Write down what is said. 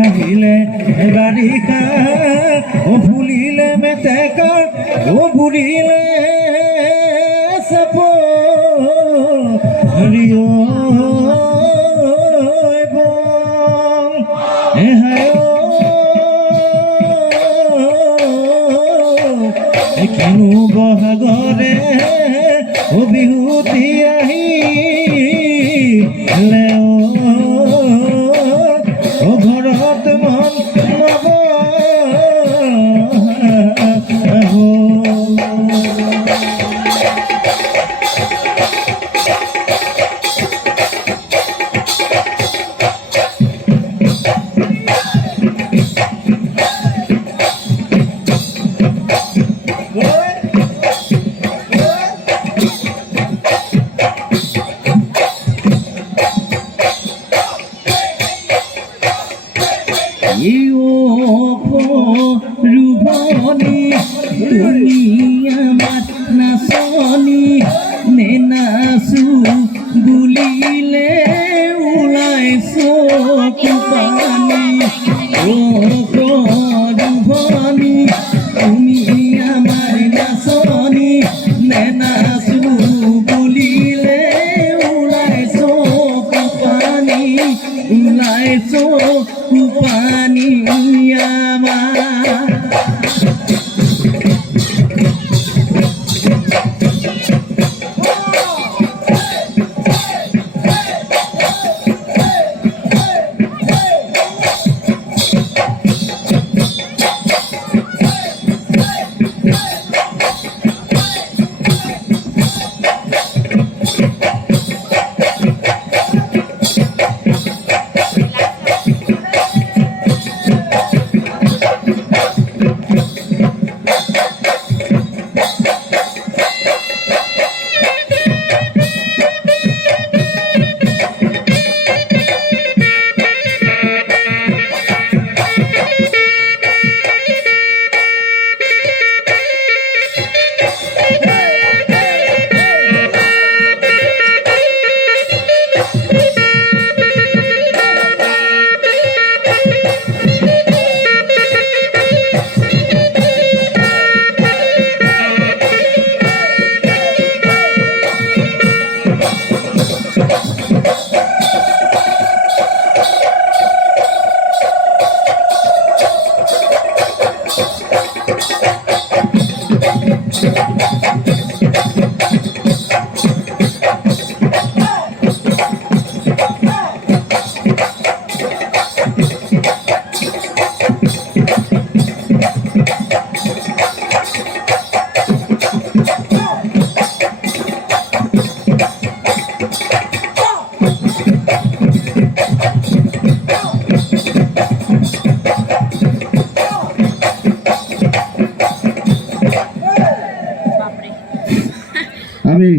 আহিলে বাৰিষা ও ফুলিলে মেটেকা ও বুঢ়িলে চাপ হৰিয় কিনো বহাগৰে ও বিহুতি আহিলে ও ঘৰত মন নব রুবনি তুমি আমার নাচনি নে নাচু বুলিলে ওলাইছো পানী রুবনি তুমি আমার নাচনি নে নাচু বুলিলে ওলাইছো পানী ওলাইছো পানী আমি